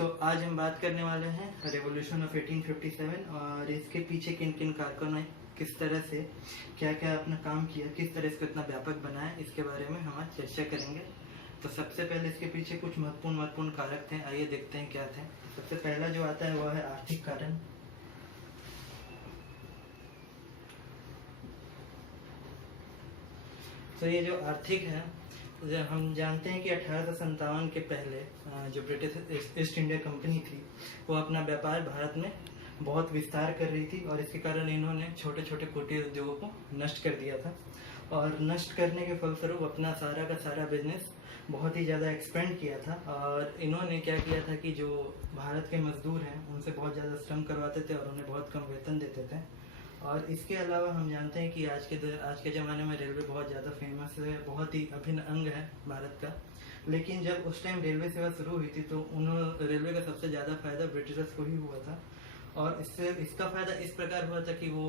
तो आज हम बात करने वाले हैं रेवोल्यूशन ऑफ 1857 और इसके पीछे किन किन कारकों ने किस तरह से क्या क्या अपना काम किया, किस तरह इसको इतना व्यापक बनाया, इसके बारे में हम आज चर्चा करेंगे। तो सबसे पहले इसके पीछे कुछ महत्वपूर्ण कारक थे, आइए देखते हैं क्या थे। सबसे पहला जो आता है वह है आर्थिक कारण। तो ये जो आर्थिक है, हम जानते हैं कि 1857 के पहले जो ब्रिटिश ईस्ट इंडिया कंपनी थी वो अपना व्यापार भारत में बहुत विस्तार कर रही थी और इसके कारण इन्होंने छोटे छोटे कुटीर उद्योगों को नष्ट कर दिया था और नष्ट करने के फलस्वरूप अपना सारा का सारा बिजनेस बहुत ही ज़्यादा एक्सपेंड किया था। और इन्होंने क्या किया था कि जो भारत के मजदूर हैं उनसे बहुत ज़्यादा श्रम करवाते थे और उन्हें बहुत कम वेतन देते थे। और इसके अलावा हम जानते हैं कि आज के ज़माने में रेलवे बहुत ज़्यादा फेमस है, बहुत ही अभिन्न अंग है भारत का। लेकिन जब उस टाइम रेलवे सेवा शुरू हुई थी तो रेलवे का सबसे ज़्यादा फायदा ब्रिटिशर्स को ही हुआ था और इसका फायदा इस प्रकार हुआ था कि वो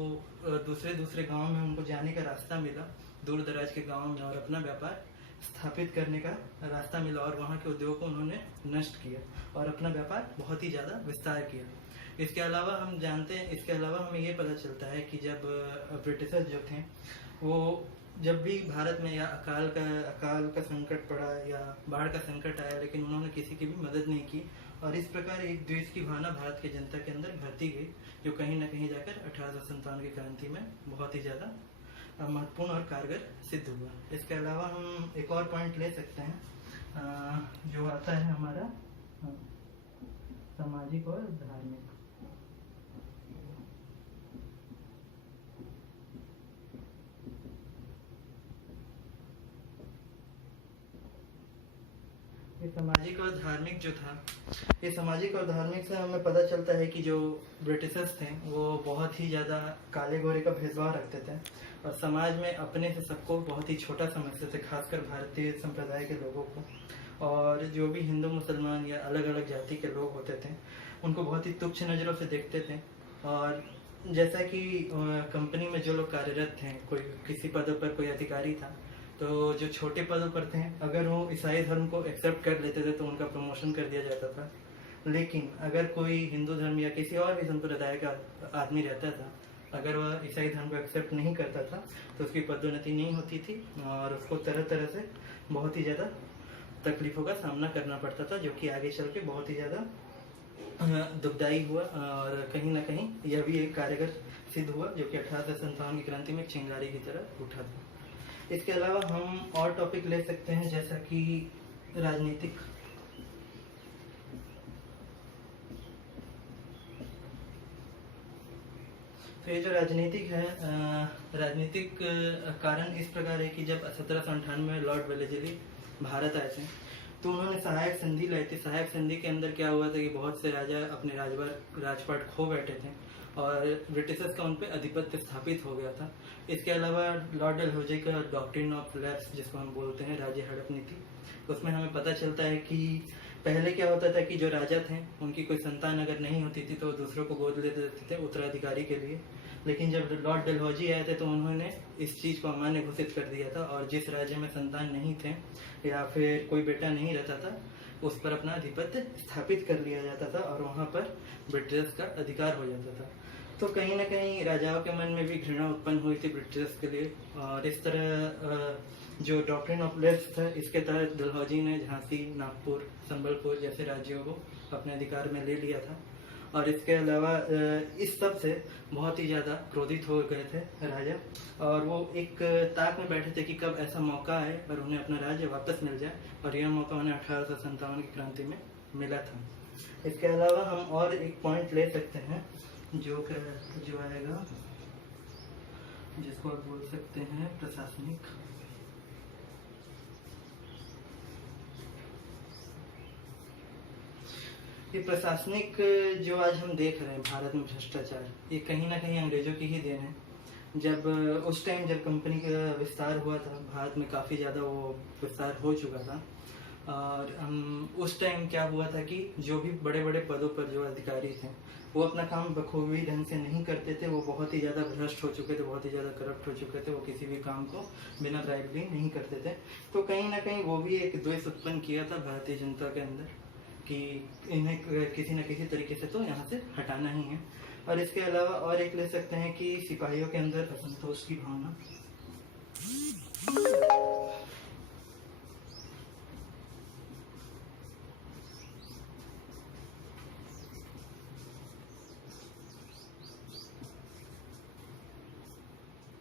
दूसरे गाँव में उनको जाने का रास्ता मिला, दूर दराज के गाँव में, और अपना व्यापार स्थापित करने का रास्ता मिला और वहाँ के उद्योग को उन्होंने नष्ट किया और अपना व्यापार बहुत ही ज़्यादा विस्तार किया। इसके अलावा हम जानते हैं, इसके अलावा हमें ये पता चलता है कि जब ब्रिटिशर्स जो थे वो जब भी भारत में या अकाल का संकट पड़ा या बाढ़ का संकट आया, लेकिन उन्होंने किसी की भी मदद नहीं की और इस प्रकार एक द्वेष की भावना भारत की जनता के अंदर भरती गई, जो कहीं ना कहीं जाकर 1857 की क्रांति में बहुत ही ज़्यादा महत्वपूर्ण और कारगर सिद्ध हुआ। इसके अलावा हम एक और पॉइंट ले सकते हैं जो आता है हमारा सामाजिक और धार्मिक। ये सामाजिक और धार्मिक जो था, ये सामाजिक और धार्मिक से हमें पता चलता है कि जो ब्रिटिशर्स थे वो बहुत ही ज़्यादा काले गोरे का भेदभाव रखते थे और समाज में अपने से सबको बहुत ही छोटा समझते थे, खासकर भारतीय संप्रदाय के लोगों को। और जो भी हिंदू मुसलमान या अलग अलग जाति के लोग होते थे उनको बहुत ही तुच्छ नज़रों से देखते थे। और जैसा कि कंपनी में जो लोग कार्यरत थे, कोई किसी पद पर कोई अधिकारी था तो जो छोटे पदों पर थे अगर वो ईसाई धर्म को एक्सेप्ट कर लेते थे तो उनका प्रमोशन कर दिया जाता था। लेकिन अगर कोई हिंदू धर्म या किसी और भी संप्रदाय का आदमी रहता था, अगर वह ईसाई धर्म को एक्सेप्ट नहीं करता था तो उसकी पदोन्नति नहीं होती थी और उसको तरह तरह से बहुत ही ज़्यादा तकलीफ़ों का सामना करना पड़ता था, जो कि आगे चल के बहुत ही ज़्यादा दुखदायी हुआ और कहीं ना कहीं यह भी एक कारगर सिद्ध हुआ, जो कि 1857 की क्रांति में एक चिंगारी की तरह उठा था। इसके अलावा हम और टॉपिक ले सकते हैं जैसा कि राजनीतिक। तो ये जो राजनीतिक है, राजनीतिक कारण इस प्रकार है कि जब 1798 में लॉर्ड वेलेस्ली भारत आए थे तो उन्होंने सहायक संधि लाई थी। सहायक संधि के अंदर क्या हुआ था कि बहुत से राजा अपने राजपाट खो बैठे थे और ब्रिटिशर्स का उन पर आधिपत्य स्थापित हो गया था। इसके अलावा लॉर्ड डलहौजी का डॉक्ट्रिन ऑफ लैप्स, जिसको हम बोलते हैं राज्य हड़प नीति, उसमें हमें पता चलता है कि पहले क्या होता था कि जो राजा थे उनकी कोई संतान अगर नहीं होती थी तो दूसरों को गोद ले देते थे उत्तराधिकारी के लिए। लेकिन जब लॉर्ड डलहौजी आए थे तो उन्होंने इस चीज़ को अमान्य घोषित कर दिया था और जिस राज्य में संतान नहीं थे या फिर कोई बेटा नहीं रहता था उस पर अपना आधिपत्य स्थापित कर लिया जाता था और वहाँ पर ब्रिटिशर्स का अधिकार हो जाता था। तो कहीं ना कहीं राजाओं के मन में भी घृणा उत्पन्न हुई थी ब्रिटिशर्स के लिए और इस तरह जो डॉक्ट्रिन ऑफ लैप्स था इसके तहत डलहौजी ने झांसी, नागपुर, संबलपुर जैसे राज्यों को अपने अधिकार में ले लिया था। और इसके अलावा इस सब से बहुत ही ज़्यादा क्रोधित हो गए थे राजा और वो एक ताक में बैठे थे कि कब ऐसा मौका आए और उन्हें अपना राज्य वापस मिल जाए, और यह मौका उन्हें 1857 की क्रांति में मिला था। इसके अलावा हम और एक पॉइंट ले सकते हैं जो आएगा, जिसको आप बोल सकते हैं प्रशासनिक। ये प्रशासनिक जो आज हम देख रहे हैं भारत में भ्रष्टाचार, ये कहीं ना कहीं अंग्रेजों की ही देन है। जब उस टाइम जब कंपनी का विस्तार हुआ था भारत में काफ़ी ज़्यादा वो विस्तार हो चुका था और उस टाइम क्या हुआ था कि जो भी बड़े बड़े पदों पर जो अधिकारी थे वो अपना काम बखूबी ढंग से नहीं करते थे, वो बहुत ही ज़्यादा भ्रष्ट हो चुके थे, बहुत ही ज़्यादा करप्ट हो चुके थे, वो किसी भी काम को बिना ब्राइबरी नहीं करते थे। तो कहीं ना कहीं वो भी एक द्वेष उत्पन्न किया था भारतीय जनता के अंदर। कि इन्हें किसी न किसी तरीके से तो यहाँ से हटाना ही है। और इसके अलावा और एक ले सकते हैं कि सिपाहियों के अंदर असंतोष की भावना।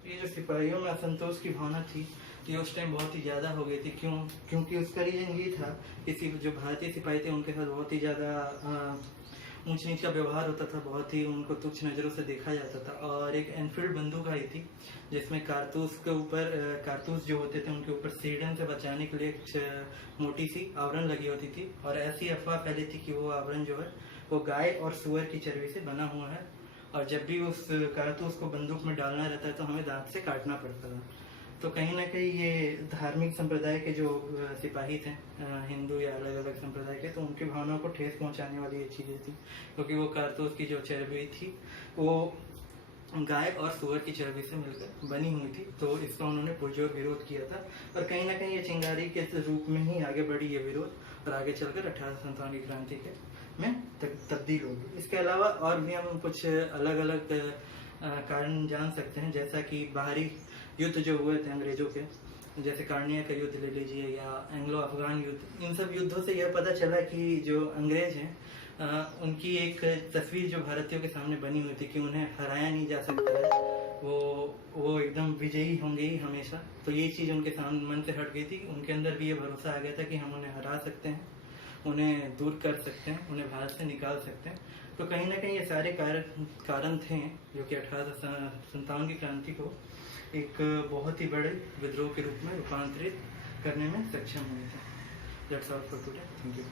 ये जो सिपाहियों में असंतोष की भावना थी, ये उस टाइम बहुत ही ज़्यादा हो गई थी। क्योंकि उसका रीजन ये था कि जो भारतीय सिपाही थे उनके साथ बहुत ही ज़्यादा ऊंच नीच का व्यवहार होता था, बहुत ही उनको तुच्छ नज़रों से देखा जाता था। और एक एनफील्ड बंदूक आई थी जिसमें कारतूस के ऊपर कारतूस जो होते थे उनके ऊपर सीढ़न से बचाने के लिए एक मोटी सी आवरण लगी होती थी। और ऐसी अफवाह फैली थी कि वो आवरण जो है वो गाय और सुअर की चर्बी से बना हुआ है, और जब भी उस कारतूस को बंदूक में डालना रहता है तो हमें दांत से काटना पड़ता था। तो कहीं ना कहीं ये धार्मिक संप्रदाय के जो सिपाही थे, हिंदू या अलग अलग संप्रदाय के, तो उनकी भावनाओं को ठेस पहुंचाने वाली ये चीज़ें थी। क्योंकि वो कारतूस की जो चर्बी थी वो गाय और सुअर की चर्बी से मिलकर बनी हुई थी, तो इसका उन्होंने पुरजोर विरोध किया था। और कहीं ना कहीं ये चिंगारी के रूप में ही आगे बढ़ी ये विरोध, और आगे चलकर 1857 की क्रांति के में तब्दील होगी। इसके अलावा और भी हम कुछ अलग अलग कारण जान सकते हैं, जैसा कि बाहरी युद्ध जो हुए थे अंग्रेजों के, जैसे कार्निया का युद्ध ले लीजिए या एंग्लो अफगान युद्ध। इन सब युद्धों से यह पता चला कि जो अंग्रेज हैं उनकी एक तस्वीर जो भारतीयों के सामने बनी हुई थी कि उन्हें हराया नहीं जा सकता है, वो एकदम विजयी होंगे ही हमेशा। तो ये चीज़ उनके सामने मन से हट गई थी। उनके अंदर भी ये भरोसा आ गया था कि हम उन्हें हरा सकते हैं, उन्हें दूर कर सकते हैं, उन्हें भारत से निकाल सकते हैं। तो कहीं ना कहीं ये सारे कारण थे जो कि 1857 की क्रांति को एक बहुत ही बड़े विद्रोह के रूप में रूपांतरित करने में सक्षम हुए थे। That's all for today. Thank you.